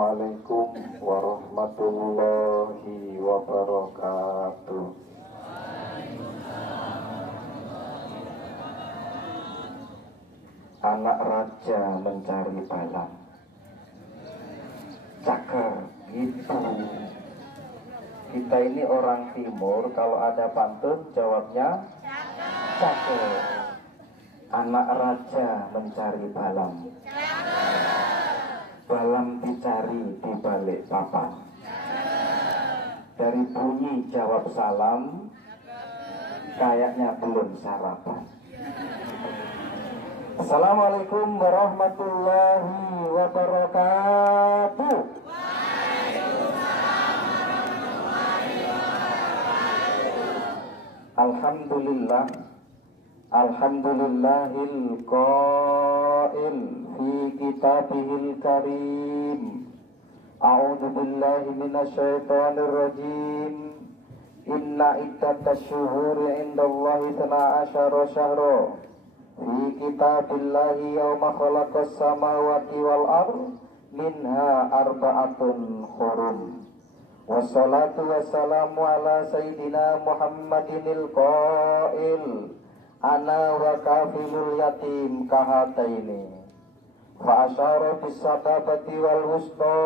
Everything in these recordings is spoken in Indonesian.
Assalamualaikum warahmatullahi wabarakatuh. Anak raja mencari balang. Cakar gitu. Kita ini orang timur, kalau ada pantun jawabnya cakar. Anak raja mencari balang. Balang dicari di balik papan. Dari bunyi jawab salam, kayaknya belum sarapan. Assalamualaikum warahmatullahi wabarakatuh. Alhamdulillah, alhamdulillahil qail fi kitabihil karim. A'udzu billahi minasyaitonir rajim. Inna iddatash syuhuri 'indallahi 12 syahra fi kitabillahi yauma khalaqas samawati wal ardh minha arba'atun hurum. Wassalatu wassalamu ala sayyidina Muhammadinil qail ana wa kafilul yatim kahataini. Fa asyara bis sababati wal wusta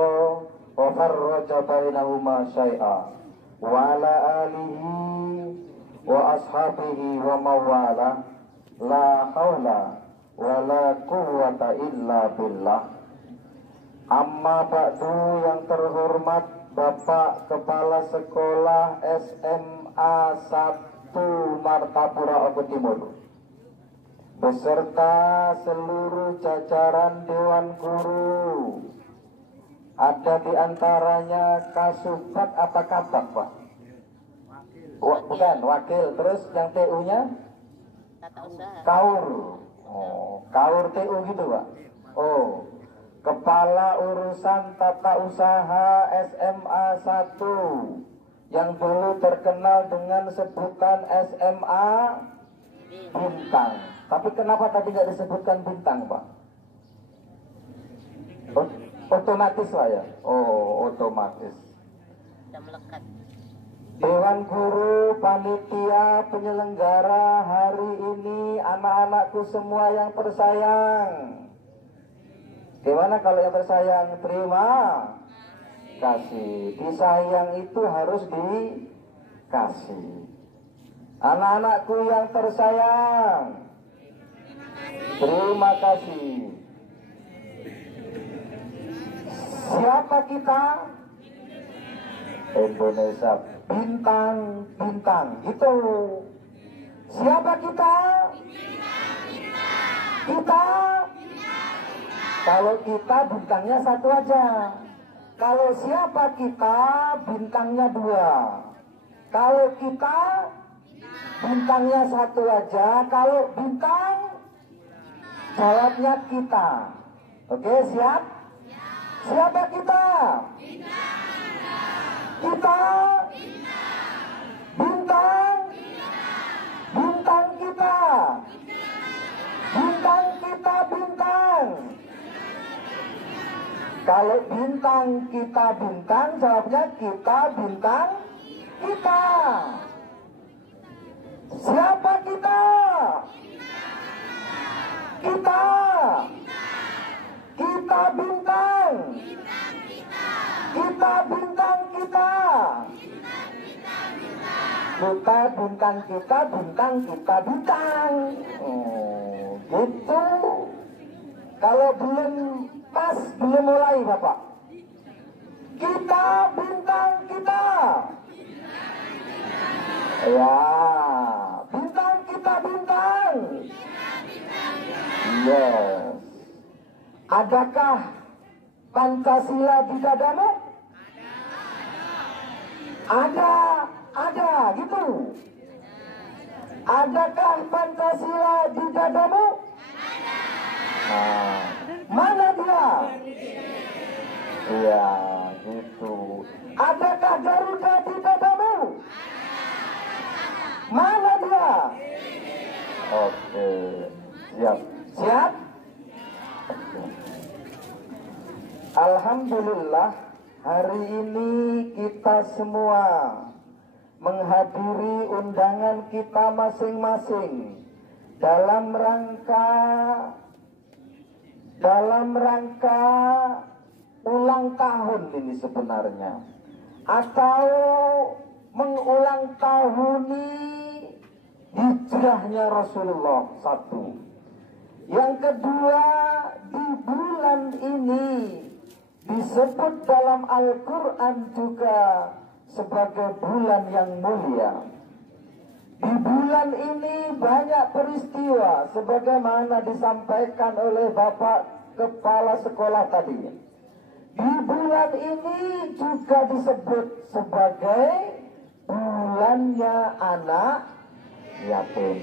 wa farraja bainahuma syai'a wa ala alihi wa ashabihi wa mawala la haula wa la quwwata illa billah. Amma ba'du, yang terhormat Bapak Kepala Sekolah SMA 1 Martapura Ogo Timur beserta seluruh jajaran Dewan Guru. Ada di antaranya Kasubag apa Kabag, Pak? Bukan, wakil. Terus yang TU-nya? Kaur. Oh, Kaur TU gitu, Pak? Oh, Kepala Urusan Tata Usaha SMA 1 yang dulu terkenal dengan sebutan SMA Bintang. Tapi kenapa tadi nggak disebutkan Bintang, Pak? Otomatis lah ya? Oh, otomatis. Dewan Guru, panitia, penyelenggara hari ini, anak-anakku semua yang tersayang. Gimana kalau yang tersayang? Terima kasih. Disayang itu harus dikasih. Anak-anakku yang tersayang, terima kasih. Siapa kita? Indonesia bintang-bintang. Itu. Siapa kita? Kita. Kalau kita bintangnya satu aja. Kalau siapa kita, bintangnya dua. Kalau kita, bintangnya satu aja. Kalau bintang, jawabnya kita. Oke, siap? Siapa kita? Kita. Bintang. Bintang kita. Bintang kita, bintang. Kalau bintang kita bintang, jawabnya kita bintang kita. Siapa kita? Kita. Kita bintang. Kita bintang kita. Kita bintang kita, bintang kita bintang. Oh, gitu. Kalau belum pas, belum mulai, Bapak. Kita bintang kita. Ya, bintang kita bintang. Yes. Adakah Pancasila di dadamu? Ada, gitu. Adakah Pancasila di dadamu? Nah, mana dia? Iya, gitu. Adakah Garuda di dadamu? Mana dia? Oke, siap. Siap? Alhamdulillah, hari ini kita semua menghadiri undangan kita masing-masing dalam rangka ulang tahun ini sebenarnya, atau mengulang tahuni hijrahnya Rasulullah satu. Yang kedua, di bulan ini disebut dalam Al-Quran juga sebagai bulan yang mulia. Di bulan ini banyak peristiwa sebagaimana disampaikan oleh Bapak Kepala Sekolah tadi. Di bulan ini juga disebut sebagai bulannya anak yatim.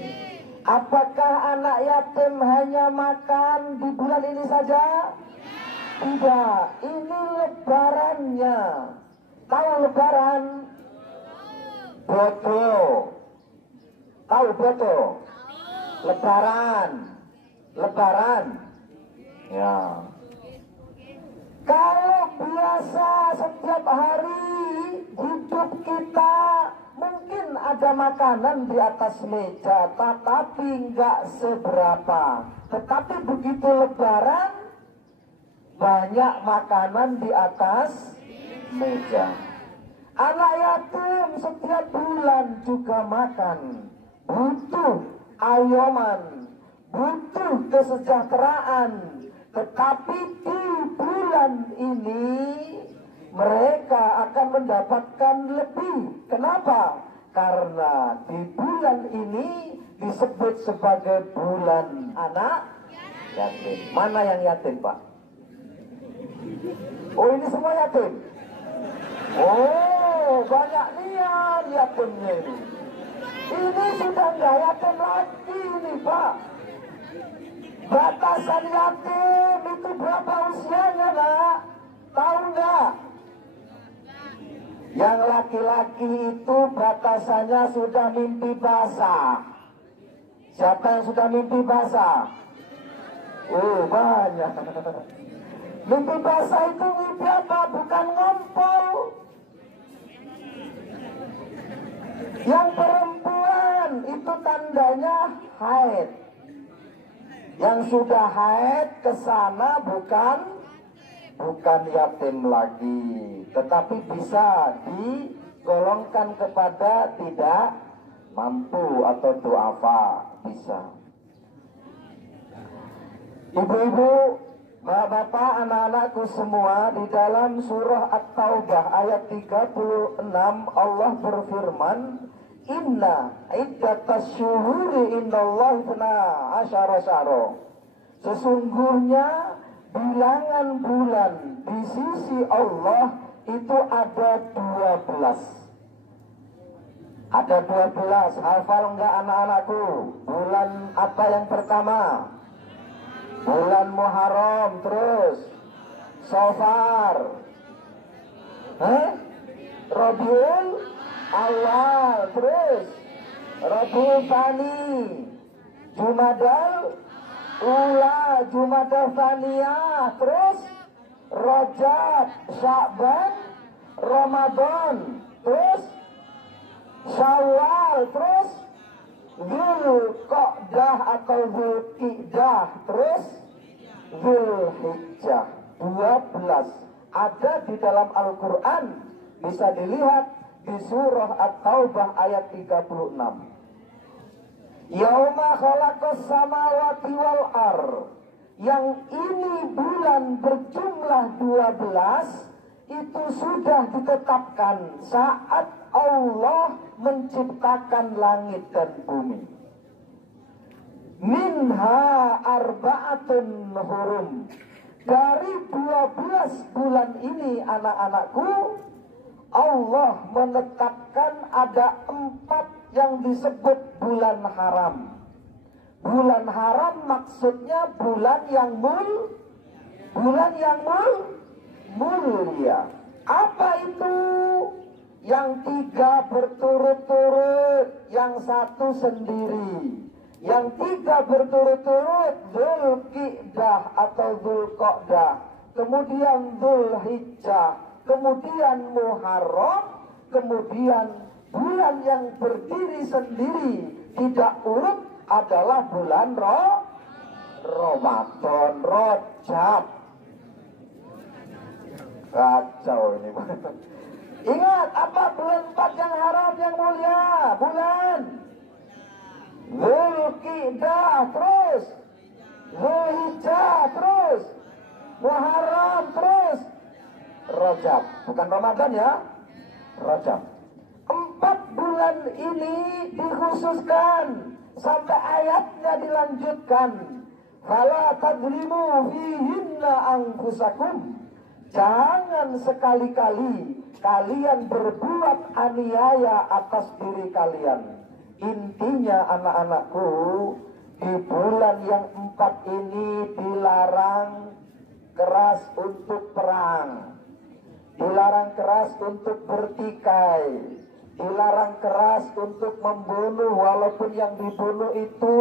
Apakah anak yatim hanya makan di bulan ini saja? Tidak, ini lebarannya. Tahu lebaran? Bodo. Tahu bodo? Lebaran. Lebaran. Ya. Kalau biasa setiap hari hidup kita mungkin ada makanan di atas meja, tetapi nggak seberapa. Tetapi begitu lebaran, banyak makanan di atas meja. Anak yatim setiap bulan juga makan, butuh ayoman, butuh kesejahteraan. Tetapi di bulan ini mereka akan mendapatkan lebih. Kenapa? Karena di bulan ini disebut sebagai bulan anak yatim. Mana yang yatim, Pak? Oh, ini semua yatim. Oh, banyak niat yatimnya ini. Ini sudah nggak yatim lagi ini, Pak. Batasan yatim itu berapa usianya, Pak? Tahu nggak? Yang laki-laki itu batasannya sudah mimpi basah. Siapa yang sudah mimpi basah? Oh, banyak. Mimpi basah itu mimpi apa? Bukan ngompol. Yang perempuan itu tandanya haid. Yang sudah haid ke sana bukan yatim lagi, tetapi bisa digolongkan kepada tidak mampu atau duafa, bisa. Ibu-ibu, bapak-bapak, anak-anakku semua, di dalam surah At-Taubah ayat 36 Allah berfirman, Inna iddatas syuhuri indallahi 12 syahra. Sesungguhnya bilangan bulan di sisi Allah itu ada 12. Ada 12. Hafal enggak anak-anakku? Bulan apa yang pertama? Bulan Muharram, terus Safar, Rabiul Awal, terus Rabiul Tsani, Jumadal Ula, Jumadal Tsaniyah, terus Rajab, Sya'ban, Ramadan, terus Syawal, terus Dzulqa'dah atau Dzulqa'dah, terus Dzulhijjah. 12 ada di dalam Al-Quran, bisa dilihat di surah At-Taubah ayat 36. Yauma khalaqas samawati wal ar. Yang ini bulan berjumlah 12 itu sudah ditetapkan saat Allah menciptakan langit dan bumi. Minha arba'atun hurum. Dari 12 bulan ini anak-anakku, Allah menetapkan ada 4 yang disebut bulan haram. Bulan haram maksudnya bulan yang mulia. Apa itu? Yang 3 berturut-turut, yang 1 sendiri. Yang 3 berturut-turut, Dzulqa'dah atau Dzulqa'dah. kemudian Dzulhijjah, kemudian Muharram, kemudian bulan yang berdiri sendiri tidak urut adalah bulan Ramadan, Rajab. Kacau ini. Ingat apa bulan 4 yang haram yang mulia? Bulan Dzulqa'dah, terus Dzulhijjah, terus Muharram, terus Rajab. Bukan Ramadan ya, Rajab. 4 bulan ini dikhususkan sampai ayatnya dilanjutkan. Fala tadlimu fihinna anfusakum. Jangan sekali-kali kalian berbuat aniaya atas diri kalian. Intinya anak-anakku, di bulan yang 4 ini dilarang keras untuk perang, dilarang keras untuk bertikai, dilarang keras untuk membunuh walaupun yang dibunuh itu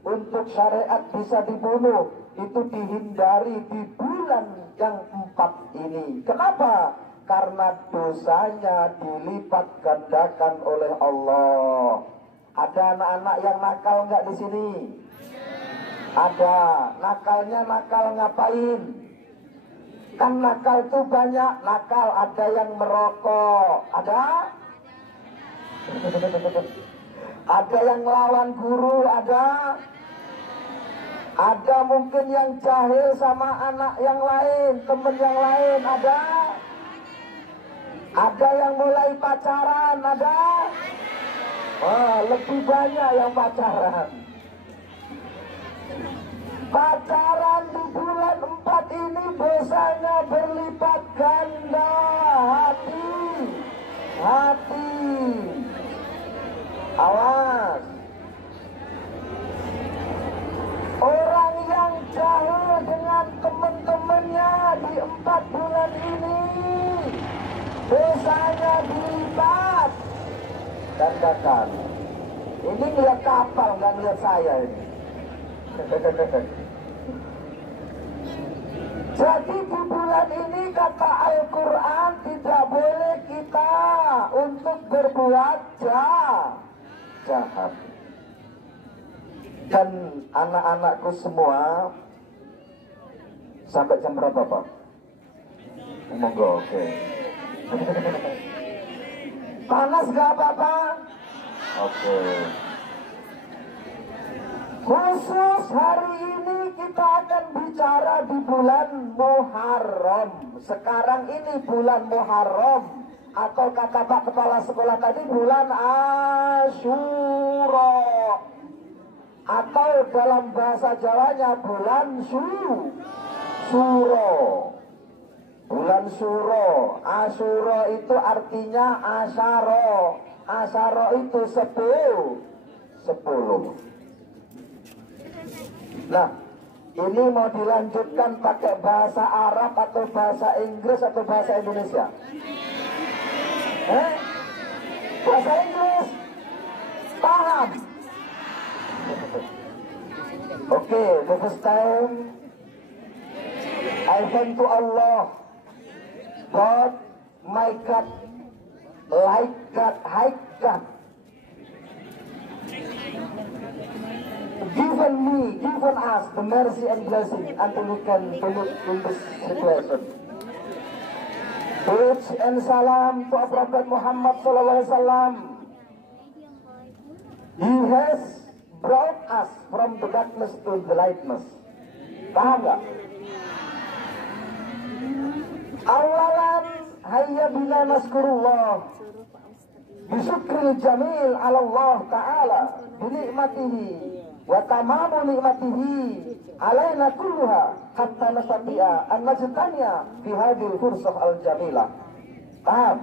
untuk syariat bisa dibunuh. Itu dihindari di bulan yang 4 ini. Kenapa? Karena dosanya dilipat gandakan oleh Allah. Ada anak-anak yang nakal nggak di sini? Ada. Nakalnya nakal ngapain? Kan nakal itu banyak. Nakal ada yang merokok. Ada? Ada yang lawan guru. Ada? Ada mungkin yang jahil sama anak yang lain, teman yang lain. Ada? Ada yang mulai pacaran. Ada? Wah, lebih banyak yang pacaran. Pacaran di bulan 4 ini dosanya berlipat ganda. Hati. Awas. Orang yang jauh dengan teman-temannya di 4 bulan ini dosanya dilipat gandakan. Ini ngeliat kapal, nggak ngeliat saya ini. Jadi di bulan ini kata Al-Quran tidak boleh kita untuk berbuat jahat. Dan anak-anakku semua sampai jam berapa Pak? Monggo, oke. Panas gak apa-apa? Oke. Khusus hari ini kita akan bicara di bulan Muharram. Sekarang ini bulan Muharram, atau kata Pak Kepala Sekolah tadi bulan Asyura, atau dalam bahasa Jawanya bulan Suro. Bulan Suro. Asyura itu artinya asyaro. Asyaro itu 10. Nah, ini mau dilanjutkan pakai bahasa Arab atau bahasa Inggris atau bahasa Indonesia? Bahasa Inggris? Paham? Okay, the first time I thank to Allah, God, my God, like God, high God, given us the mercy and blessing until we can live in this situation. Peace and salam to our Prophet Muhammad SAW. He has brought us from the darkness to the lightness. Paham gak? Awalan hayya bina naskurullah bisyukril jamil ala Allah Ta'ala binikmatihi wa tamamu nikmatihi alaina kulluha hatta nastati'a an najtaniya fi hadhil fursah al jamilah. Paham?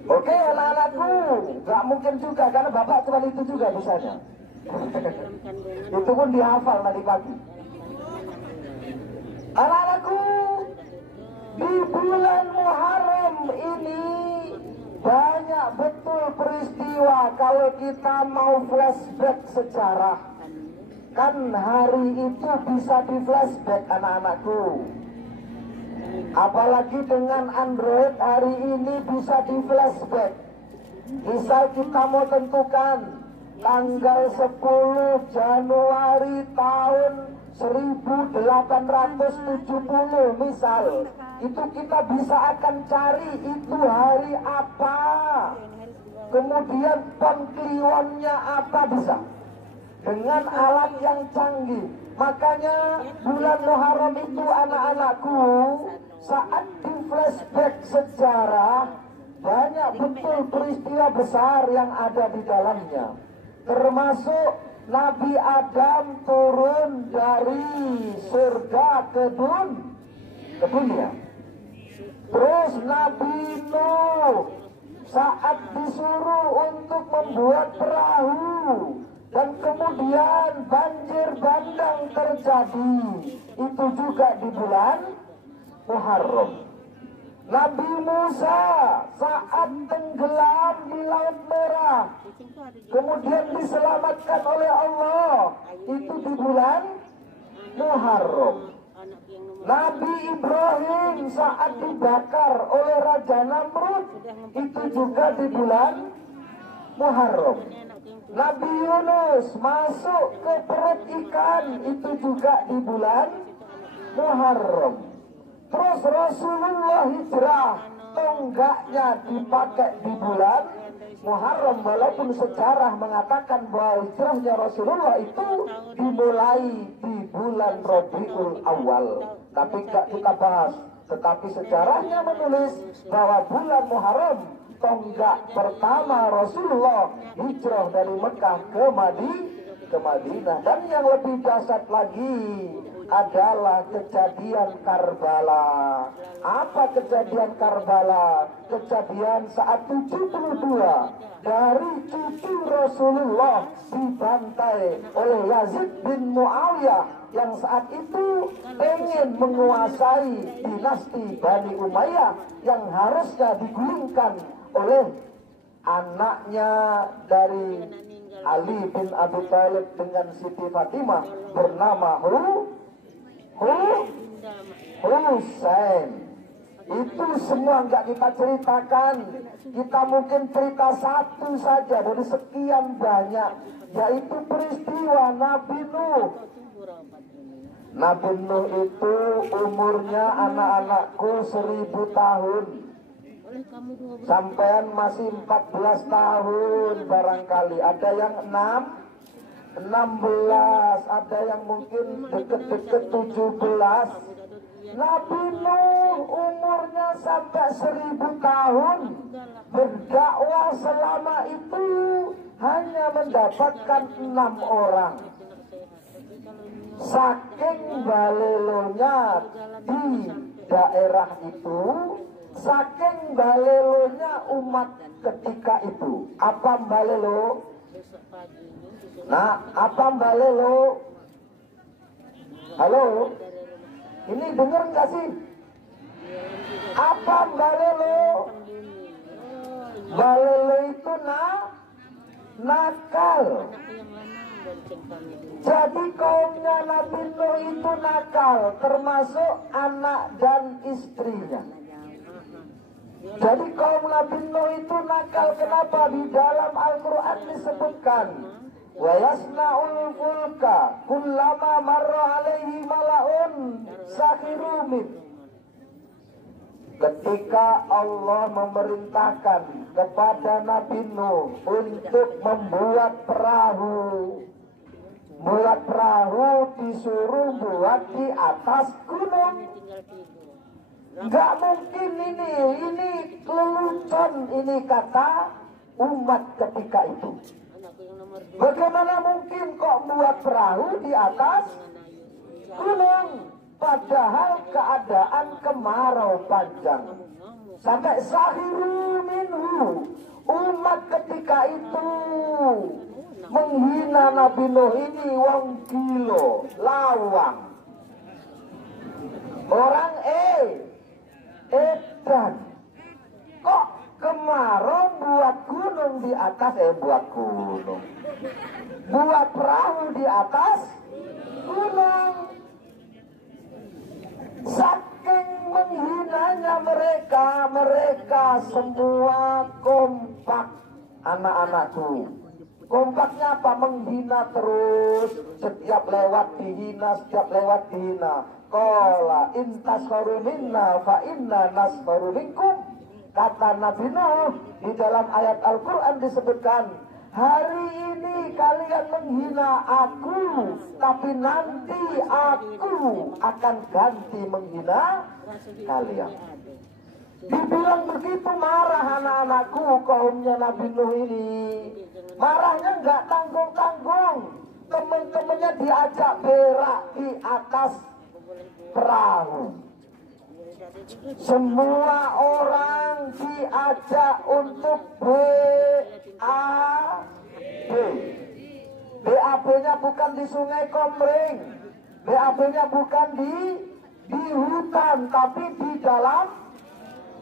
Oke, anak-anakku, gak mungkin juga karena bapak cuma itu juga bisanya. Itu pun dihafal tadi pagi. Anak-anakku, di bulan Muharram ini banyak betul peristiwa. Kalau kita mau flashback sejarah, Kan hari itu bisa di flashback anak-anakku. Apalagi dengan Android hari ini bisa di flashback. Misal kita mau tentukan tanggal 10 Januari tahun 1870 misal, itu kita bisa akan cari itu hari apa, kemudian pengkliwonnya apa, bisa dengan alat yang canggih. Makanya bulan Muharram itu anak-anakku, saat di flashback sejarah, banyak betul peristiwa besar yang ada di dalamnya. Termasuk Nabi Adam turun dari surga ke dunia. Terus Nabi Nuh saat disuruh untuk membuat perahu dan kemudian banjir bandang terjadi, itu juga di bulan Muharram. Nabi Musa saat tenggelam di Laut Merah, kemudian diselamatkan oleh Allah, itu di bulan Muharram. Nabi Ibrahim saat dibakar oleh Raja Namrud, itu juga di bulan Muharram. Nabi Yunus masuk ke perut ikan, itu juga di bulan Muharram. Terus Rasulullah hijrah, tonggaknya dipakai di bulan Muharram, walaupun sejarah mengatakan bahwa hijrahnya Rasulullah itu dimulai di bulan Rabiul Awal. Tapi tidak kita bahas. Tetapi sejarahnya menulis bahwa bulan Muharram tonggak pertama Rasulullah hijrah dari Mekah ke Madinah. Dan yang lebih dahsyat lagi adalah kejadian Karbala. Apa kejadian Karbala? Kejadian saat 72 dari cucu Rasulullah dibantai oleh Yazid bin Muawiyah yang saat itu ingin menguasai dinasti Bani Umayyah yang harusnya digulingkan oleh anaknya dari Ali bin Abi Thalib dengan Siti Fatimah bernama Husain. Itu semua nggak kita ceritakan. Kita mungkin cerita satu saja dari sekian banyak, yaitu peristiwa Nabi Nuh. Nabi Nuh itu umurnya anak-anakku 1000 tahun. Sampean masih 14 tahun barangkali. Ada yang 16, ada yang mungkin deket-deket 17. Nabi Nuh umurnya sampai 1000 tahun, berdakwah selama itu hanya mendapatkan 6 orang. Saking balelonya di daerah itu, saking balelonya umat ketika itu. Apa balelo? Nah, apa balelo? Halo? Ini denger nggak sih? Apa balelo? Balelo itu nakal. Jadi kaumnya Nabi Nuh itu nakal, termasuk anak dan istrinya. Jadi kaum Nabi Nuh itu nakal. Kenapa? Di dalam Al-Quran disebutkan, wa yasna'ul fulka kullama marra alaihi mala'un sakhiru min. Ketika Allah memerintahkan kepada Nabi Nuh untuk membuat perahu, disuruh buat di atas gunung. Gak mungkin ini lelucon, ini kata umat ketika itu. Bagaimana mungkin kok buat perahu di atas gunung? Padahal keadaan kemarau panjang. Sampai sahiru minhu, umat ketika itu menghina Nabi Nuh ini wong kilo, lawang. Orang edan. Kok kemarau buat gunung di atas, buat gunung. Buat perahu di atas gunung. Saking menghinanya mereka semua kompak, anak-anakku. Kompaknya apa? Menghina terus. Setiap lewat dihina, setiap lewat dihina. Qala intasfaru minna fa inna nasfaru minkum. Kata Nabi Nuh di dalam ayat Al-Quran disebutkan, hari ini kalian menghina aku, tapi nanti aku akan ganti menghina kalian. Dibilang begitu marah anak-anakku, kaumnya Nabi Nuh ini. Marahnya nggak tanggung-tanggung. Teman-temannya diajak berak di atas perahu. Semua orang diajak untuk BAB. BAB-nya bukan di Sungai Komering. BAB-nya bukan di hutan, tapi di dalam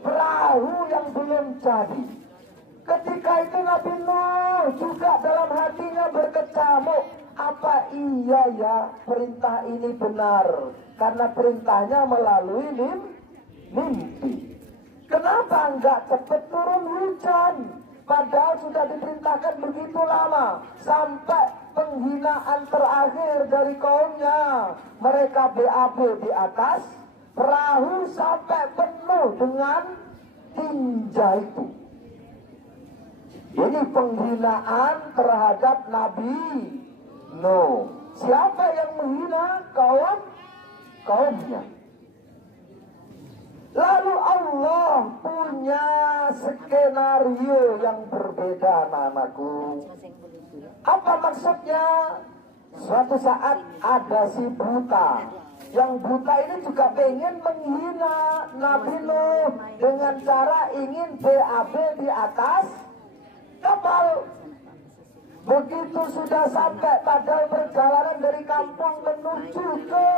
perahu yang belum jadi. Ketika itu Nabi Nuh juga dalam hatinya berkecamuk, apa iya ya perintah ini benar? Karena perintahnya melalui mimpi. Kenapa enggak cepat turun hujan? Padahal sudah diperintahkan begitu lama, sampai penghinaan terakhir dari kaumnya. Mereka BAB di atas perahu sampai penuh dengan tinja itu. Ini penghinaan terhadap Nabi Nuh. Siapa yang menghina? Kaumnya. Lalu Allah punya skenario yang berbeda, anak-anakku. Apa maksudnya? Suatu saat ada si buta. Yang buta ini juga pengen menghina Nabi Nuh dengan cara ingin BAB di atas kapal. Begitu sudah sampai pada perjalanan dari kampung menuju ke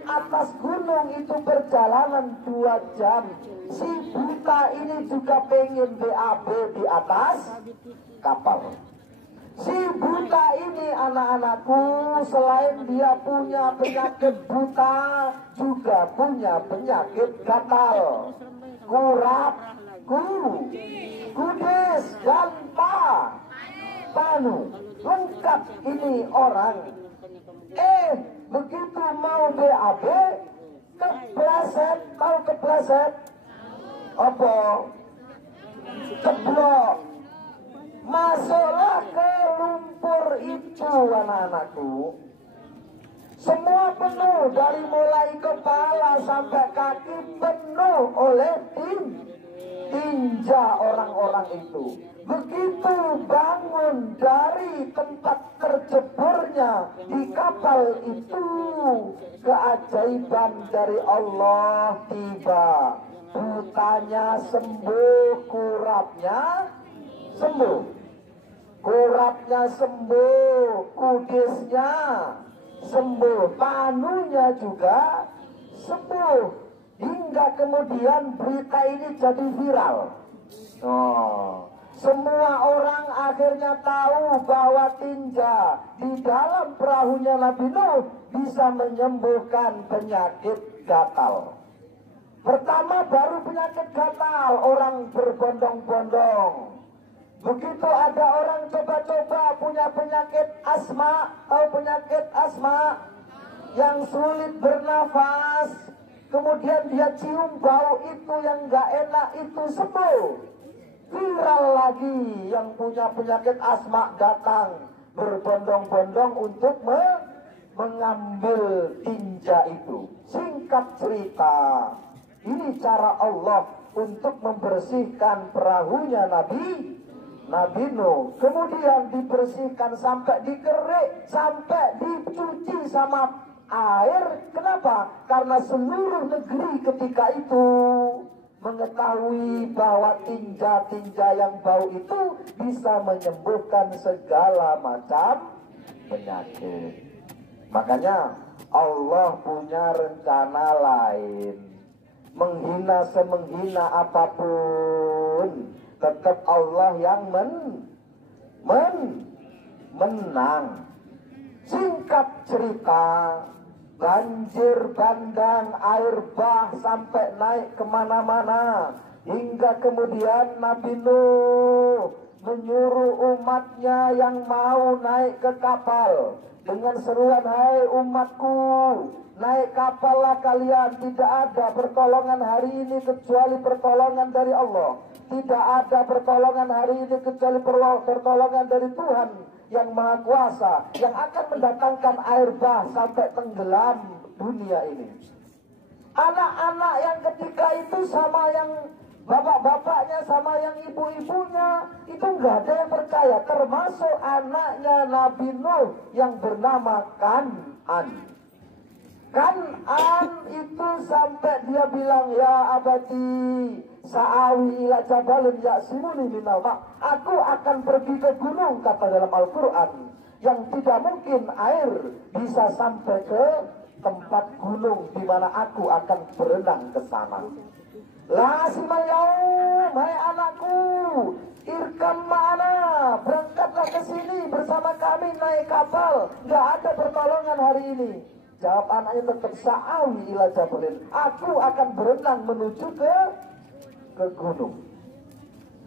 atas gunung itu perjalanan 2 jam. Si buta ini juga pengen BAB di atas kapal. Si buta ini, anak-anakku, selain dia punya penyakit buta, juga punya penyakit gatal, kurap, kudis, dan panu. Lengkap ini orang. Begitu mau BAB, kepleset, mau kepleset. Apa? Ceblok. Masuklah ke lumpur itu, anak-anakku. Semua penuh, dari mulai kepala sampai kaki penuh oleh tinja orang-orang itu. Begitu bangun dari tempat terceburnya di kapal itu, keajaiban dari Allah tiba. Butanya sembuh, kurapnya sembuh. Kurapnya sembuh, kudisnya sembuh, panunya juga sembuh. Hingga kemudian berita ini jadi viral. Semua orang akhirnya tahu bahwa tinja di dalam perahunya Nabi Nuh bisa menyembuhkan penyakit gatal. Pertama baru penyakit gatal, orang berbondong-bondong. Begitu ada orang coba-coba punya penyakit asma, tahu penyakit asma yang sulit bernafas, kemudian dia cium bau itu yang gak enak, itu sembuh. Viral lagi, yang punya penyakit asma datang berbondong-bondong untuk mengambil tinja itu. Singkat cerita, ini cara Allah untuk membersihkan perahunya Nabi Nuh. Kemudian dibersihkan sampai dikerik, sampai dicuci sama air. Kenapa? Karena seluruh negeri ketika itu mengetahui bahwa tinja-tinja yang bau itu bisa menyembuhkan segala macam penyakit. Makanya Allah punya rencana lain. Menghina semenghina apapun, tetap Allah yang menang. Singkat cerita, banjir bandang, air bah sampai naik kemana-mana. Hingga kemudian Nabi Nuh menyuruh umatnya yang mau naik ke kapal dengan seruan, hai umatku, naik kapallah kalian, tidak ada pertolongan hari ini kecuali pertolongan dari Allah. Tidak ada pertolongan hari ini kecuali pertolongan dari Tuhan yang Maha Kuasa, yang akan mendatangkan air bah sampai tenggelam dunia ini. Anak-anak yang ketika itu sama yang bapak-bapaknya, sama yang ibu-ibunya, itu nggak ada yang percaya, termasuk anaknya Nabi Nuh yang bernama Kan'an. Kan'an itu sampai dia bilang, ya abadi sa'awi ila jabalin ya'simuni minal ma'. Aku akan pergi ke gunung, kata dalam Al-Quran, yang tidak mungkin air bisa sampai ke tempat gunung di mana aku akan berenang ke sana. La simal yaum, hai anakku, irkam ma'ana, berangkatlah ke sini bersama kami naik kapal. Nggak ada pertolongan hari ini. Jawab anaknya tetap, sa'awi ila jabalin, aku akan berenang menuju ke gunung.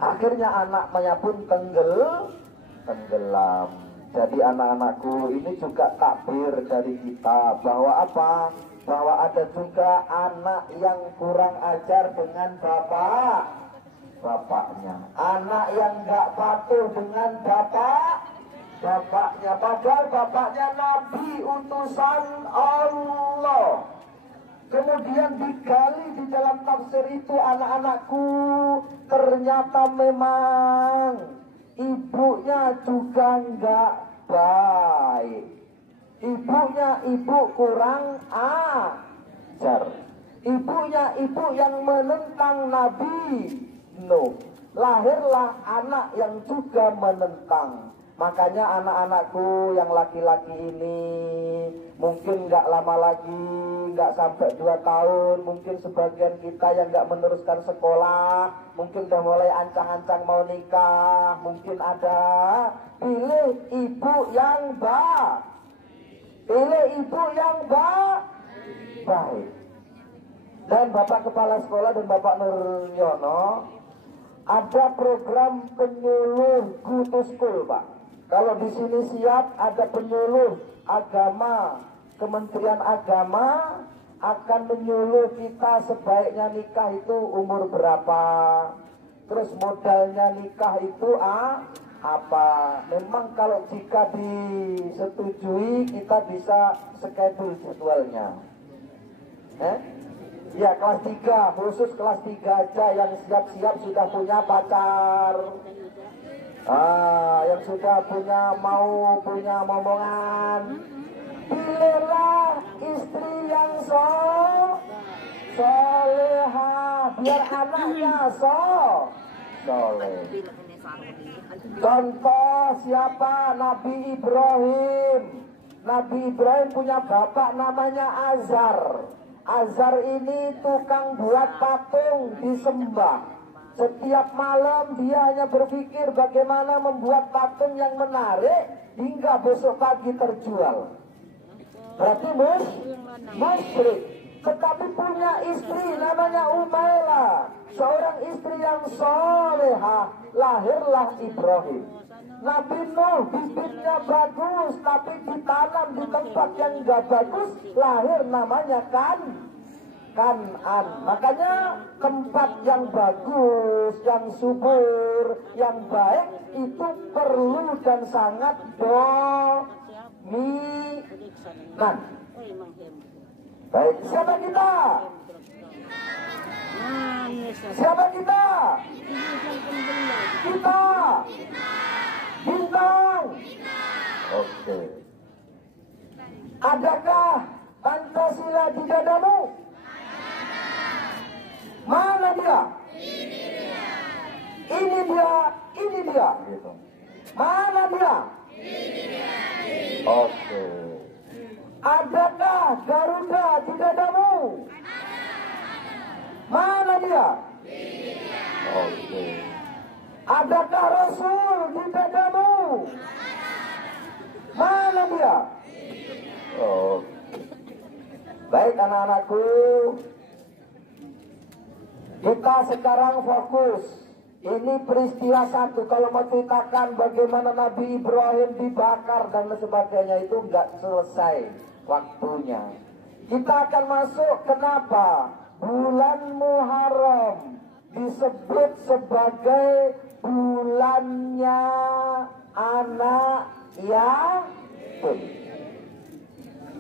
Akhirnya anaknya pun tenggelam. Jadi anak-anakku, ini juga takbir dari kita bahwa apa? Bahwa ada juga anak yang kurang ajar dengan bapaknya, anak yang nggak patuh dengan bapaknya, padahal bapaknya Nabi utusan Allah. Kemudian digali di dalam tafsir itu, anak-anakku, ternyata memang ibunya juga nggak baik. Ibunya kurang ajar. Ibunya ibu yang menentang Nabi Nuh. Lahirlah anak yang juga menentang. Makanya anak-anakku yang laki-laki ini mungkin nggak lama lagi, nggak sampai 2 tahun, mungkin sebagian kita yang nggak meneruskan sekolah, mungkin udah mulai ancang-ancang mau nikah, mungkin ada. Pilih ibu yang baik. Pilih ibu yang baik. Dan Bapak Kepala Sekolah dan Bapak Nuryono, ada program penyuluh Go to School, Pak. Kalau di sini siap, ada penyuluh agama, Kementerian Agama akan menyuluh kita sebaiknya nikah itu umur berapa, terus modalnya nikah itu apa. Memang kalau jika disetujui, kita bisa schedule jadwalnya. Ya, kelas 3, khusus kelas 3 aja yang siap-siap sudah punya pacar, yang sudah mau punya momongan. Pilihlah istri yang solehah, biar anaknya soleh. Contoh siapa? Nabi Ibrahim. Nabi Ibrahim punya bapak namanya Azar. Azar ini tukang buat patung disembah. Setiap malam dia hanya berpikir bagaimana membuat patung yang menarik hingga besok pagi terjual. Berarti musyrik. Tetapi punya istri namanya Umaylah, seorang istri yang solehah. Lahirlah Ibrahim. Nabi Nuh bibitnya bagus, tapi ditanam di tempat yang gak bagus, lahir namanya Kan'an. Makanya tempat yang bagus, yang subur, yang baik itu perlu dan sangat dominan. Baik, siapa kita? Siapa kita? Kita bintang. Oke. Adakah Pancasila di dadamu? Mana dia? Ini dia. Gitu. Mana dia? Oke. Adakah Garuda di dadamu? Mana dia? Oke. Adakah Rasul di dadamu? Mana dia? Oh. Baik anak-anakku, kita sekarang fokus. Ini peristiwa satu. Kalau mau ceritakan bagaimana Nabi Ibrahim dibakar dan sebagainya itu nggak selesai waktunya. Kita akan masuk kenapa bulan Muharram disebut sebagai bulannya anak yatim.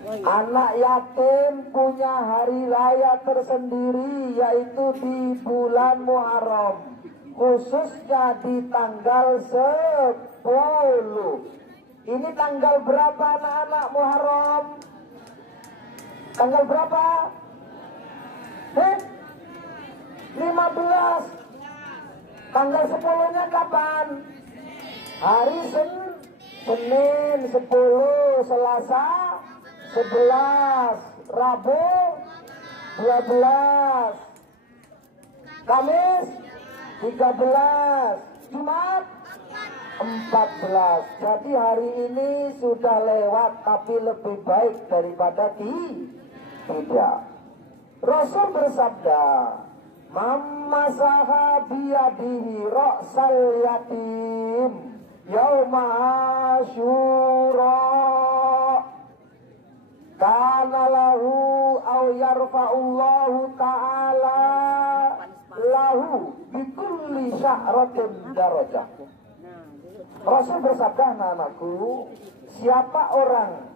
Anak yatim punya hari raya tersendiri, yaitu di bulan Muharram, khususnya di tanggal 10. Ini tanggal berapa anak-anak Muharram? Tanggal berapa? 15. Tanggal 10-nya kapan? Hari Senin 10, Selasa 11, Rabu 12, Kamis 13, Jumat 14. Jadi hari ini sudah lewat, tapi lebih baik daripada tidak. Rasul bersabda, "Mamma sahabiyadihi ra'sal yatim yauma Asyura kana lahu aw yarfa'ullahu ta'ala lahu bikulli sya'ratin darajah." Rasul bersabda, anak-anakku, siapa orang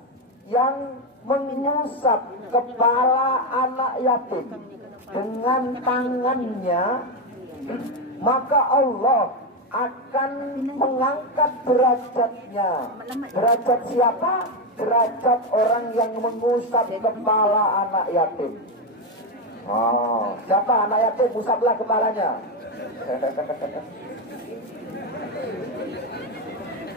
yang mengusap kepala anak yatim dengan tangannya, maka Allah akan mengangkat derajatnya. Derajat siapa? Derajat orang yang mengusap kepala anak yatim. Oh, siapa anak yatim? Usaplah kepalanya.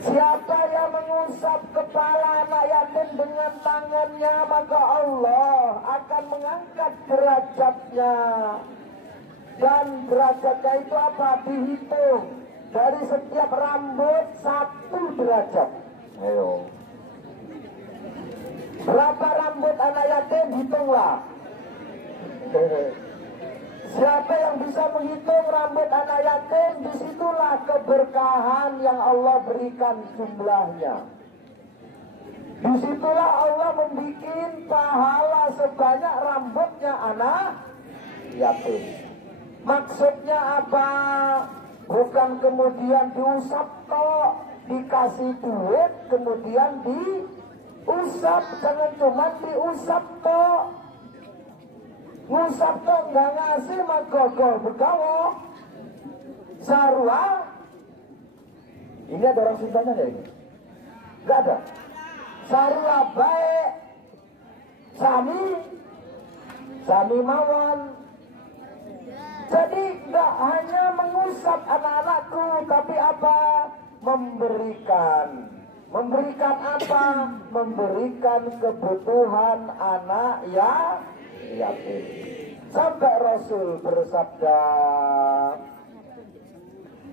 Siapa yang mengusap kepala anak yatim dengan tangannya, maka Allah akan mengangkat derajatnya. Dan derajatnya itu apa? Dihitung. Dari setiap rambut 1 derajat. Ayo. Berapa rambut anak yatim? Hitunglah. Siapa yang bisa menghitung rambut anak yatim, disitulah keberkahan yang Allah berikan jumlahnya. Disitulah Allah membuat pahala sebanyak rambutnya anak yatim. Maksudnya apa? Bukan kemudian diusap tok, dikasih duit, kemudian diusap. Jangan cuma diusap tok. Ngusap tok nggak ngasih magogol begawo. Sarua. Ini ada orang Sundanya nggak ini? Nggak ada. Sarua baik. Sami mawon. Jadi nggak hanya mengusap anak-anakku, tapi apa? Memberikan. Memberikan apa? Memberikan kebutuhan anak yatim. Sampai Rasul bersabda,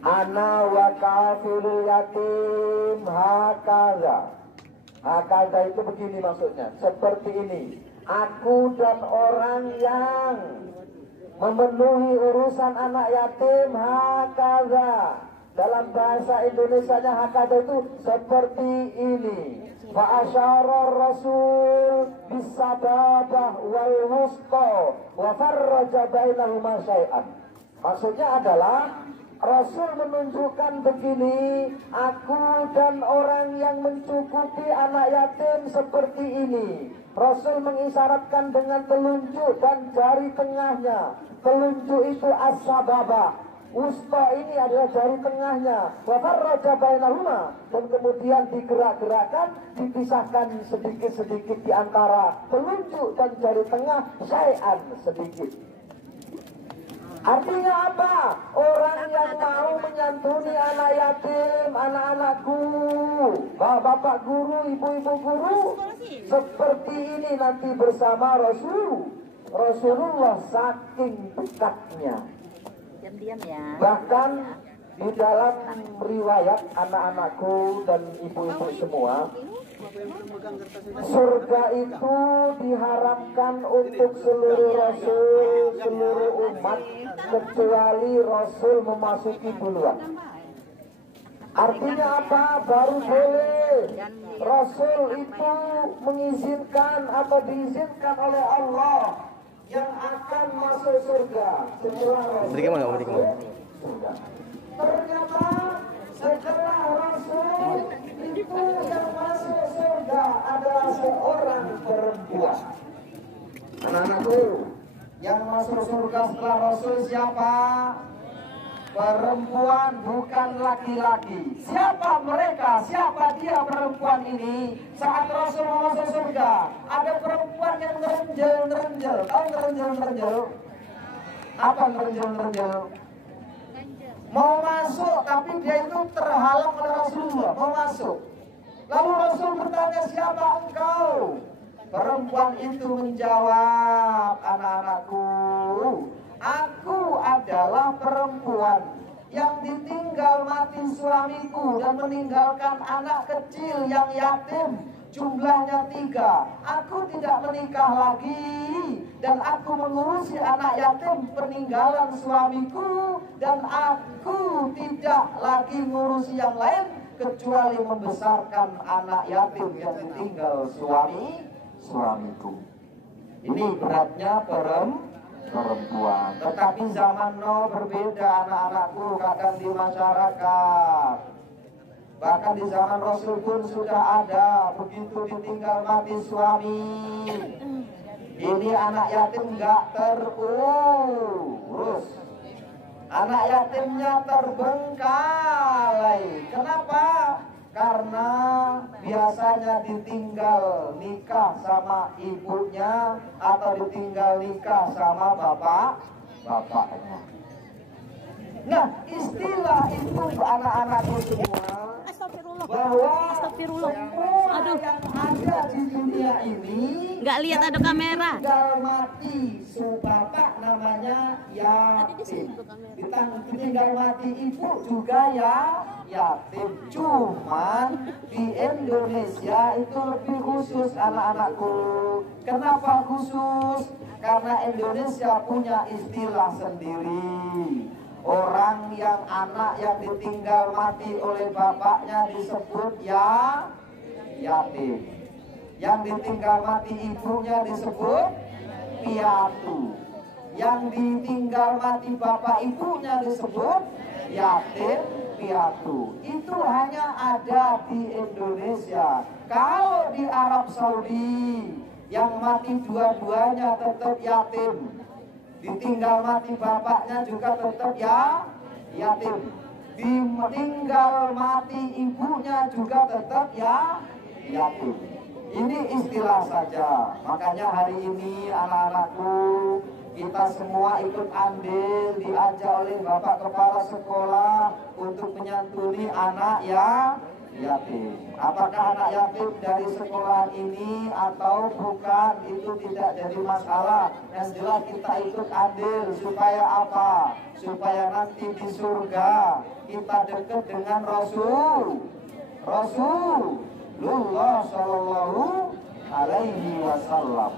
"Ana wa kafirul yatim hakaza." Hakaza itu begini maksudnya, seperti ini. Aku dan orang yang memenuhi urusan anak yatim hakaza. Dalam bahasa Indonesianya hakaza itu seperti ini. Fa'asyara Rasul bisababah wal wusta wa farraja bainahuma syai'an. Maksudnya adalah Rasul menunjukkan begini, aku dan orang yang mencukupi anak yatim seperti ini. Rasul mengisyaratkan dengan telunjuk dan jari tengahnya. Telunjuk itu as-sababah. Wusta ini adalah jari tengahnya. Wa farraja bainahuma, dan kemudian digerak-gerakkan, dipisahkan sedikit-sedikit di antara telunjuk dan jari tengah, syai'an sedikit. Artinya apa? Orang yang mau menyantuni anak yatim, anak-anakku, bapak guru, ibu-ibu guru, seperti ini nanti bersama Rasulullah saking dekatnya. Diam-diam ya. Bahkan di dalam riwayat anak-anakku dan ibu-ibu semua, Surga itu diharapkan untuk seluruh rasul, seluruh umat, kecuali rasul memasuki duluan. Artinya apa? Baru boleh rasul itu mengizinkan atau diizinkan oleh Allah yang akan masuk surga setelah rasul. Ternyata setelah rasul itu yang masuk surga adalah seorang perempuan. Anak-anakku, yang masuk surga setelah rasul siapa? Perempuan, bukan laki-laki. Siapa mereka? Siapa dia perempuan ini? Saat Rasul masuk surga, ada perempuan yang ngerenjel. Tahu ngerenjel? Apa ngerenjel? Mau masuk, tapi dia itu terhalang oleh Rasulullah. Mau masuk. Lalu Rasul bertanya, siapa engkau? Perempuan itu menjawab, anak-anakku, aku adalah perempuan yang ditinggal mati suamiku dan meninggalkan anak kecil yang yatim, jumlahnya 3. Aku tidak menikah lagi dan aku mengurusi anak yatim peninggalan suamiku, dan aku tidak lagi ngurusi yang lain kecuali membesarkan anak yatim yang ditinggal suamiku. Ini beratnya perempuan. Tetapi zaman now berbeda, anak-anakku, kadang di masyarakat. Bahkan di zaman Rasul pun sudah ada, begitu ditinggal mati suami, ini anak yatim nggak terurus. Anak yatimnya terbengkalai. Kenapa? Karena biasanya ditinggal nikah sama ibunya atau ditinggal nikah sama bapaknya. Nah, istilah itu anak-anakku semua, bahwa semua yang ada di dunia ini nggak lihat ada kamera. Tinggal mati bapak namanya yatim. Tinggal mati ibu juga yatim. Cuman di Indonesia itu lebih khusus, anak-anakku. Kenapa khusus? Karena Indonesia punya istilah sendiri. Orang yang anak yang ditinggal mati oleh bapaknya disebut yatim. Yang ditinggal mati ibunya disebut piatu. Yang ditinggal mati bapak ibunya disebut yatim piatu. Itu hanya ada di Indonesia. Kalau di Arab Saudi yang mati dua-duanya tetap yatim. Ditinggal mati bapaknya juga tetap yatim. Ditinggal mati ibunya juga tetap yatim. Ini istilah saja. Makanya hari ini anak-anakku, kita semua ikut andil, diajak oleh Bapak Kepala Sekolah untuk menyantuni anak yatim. Apakah anak yatim dari sekolahan ini atau bukan, itu tidak jadi masalah. Yang jelas kita ikut andil supaya apa? Supaya nanti di surga kita dekat dengan Rasulullah Shallallahu Alaihi Wasallam.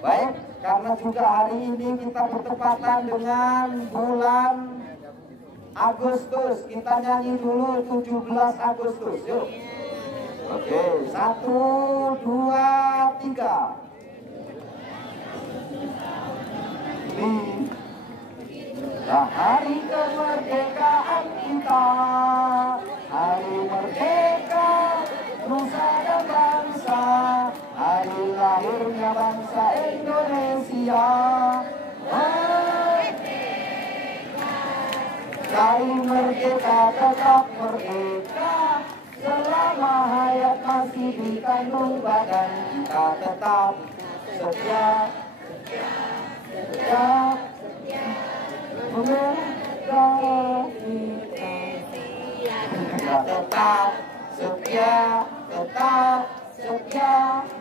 Baik, karena juga hari ini kita bertepatan dengan bulan Agustus, kita nyanyi dulu 17 Agustus, yuk. Oke, 1, 2, 3. Nah, hari kemerdekaan kita, hari merdeka nusa dan bangsa, hari lahirnya bangsa Indonesia. Hari merdeka tetap merdeka, selama hayat masih dikandung badan, kita tetap setia membela kita. Kita tetap setia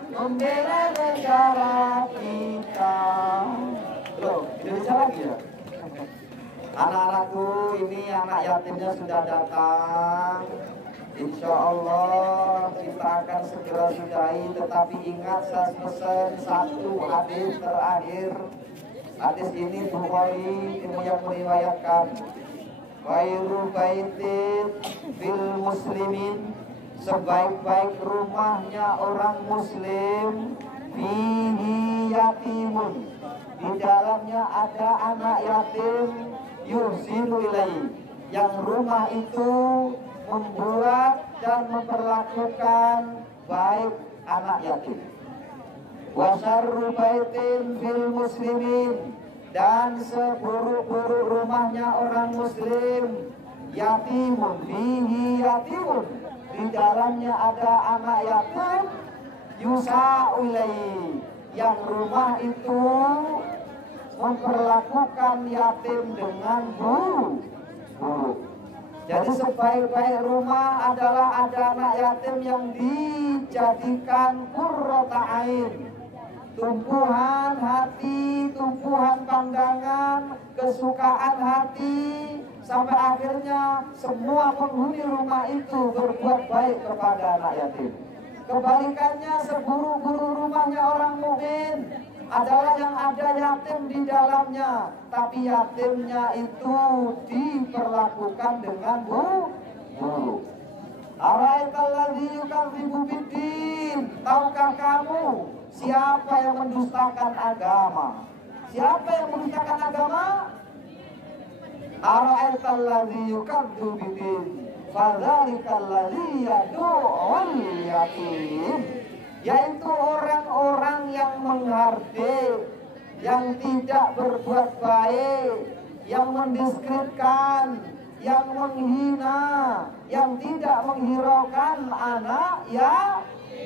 membela negara kita. Loh, Indonesia lagi ya? Anak-anakku, ini anak yatimnya sudah datang. Insya Allah kita akan segera sudahi, tetapi ingat saya pesan satu hadis terakhir. Hadis ini Bukhari yang meriwayatkan, khairu baitin fil muslimin, sebaik-baik rumahnya orang muslim, fihi yatimun, di dalamnya ada anak yatim, yuhsinu ilaihi, yang rumah itu membuat dan memperlakukan baik anak yatim. Wa syarru baitin fil muslimin, dan seburuk-buruk rumahnya orang muslim, yatimun, fihi yatimun, di dalamnya ada anak yatim, yusa'u ilaihi, yang rumah itu memperlakukan yatim dengan buruk. Jadi sebaik-baik rumah adalah ada anak yatim yang dijadikan qurrata ain, tumpuhan hati, tumpuhan pandangan, kesukaan hati, sampai akhirnya semua penghuni rumah itu berbuat baik kepada anak yatim. Kebalikannya, seburuk-buruk rumahnya orang mukmin adalah yang ada yatim di dalamnya, tapi yatimnya itu diperlakukan dengan buruk. Ara'aitalladzi yukadzibu biddin, tahukah kamu siapa yang mendustakan agama? Siapa yang mendustakan agama? Ara'aitalladzi yukadzibu biddin, fadzalikal yad'ul yatim, yaitu orang-orang yang menghardik, yang tidak berbuat baik, yang mendiskreditkan, yang menghina, yang tidak menghiraukan anak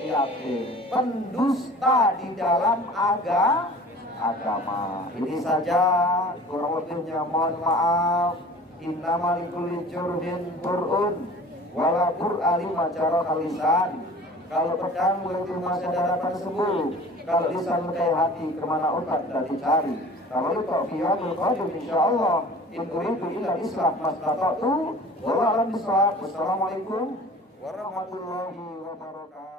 yatim, pendusta di dalam agama. Ini saja, kurang lebihnya mohon maaf. Innamal likulli jurhin bur'un wala bur'a lima cara lisan. Kalau pedang itu masih daratan sembuh, kalau lisan melukai hati kemana obat dan dicari. Kalau itu fi'amul qadim insyaallah. In uridu illa islah mastata'tu. Wallahu a'lam bishawab. Wassalamualaikum warahmatullahi wabarakatuh.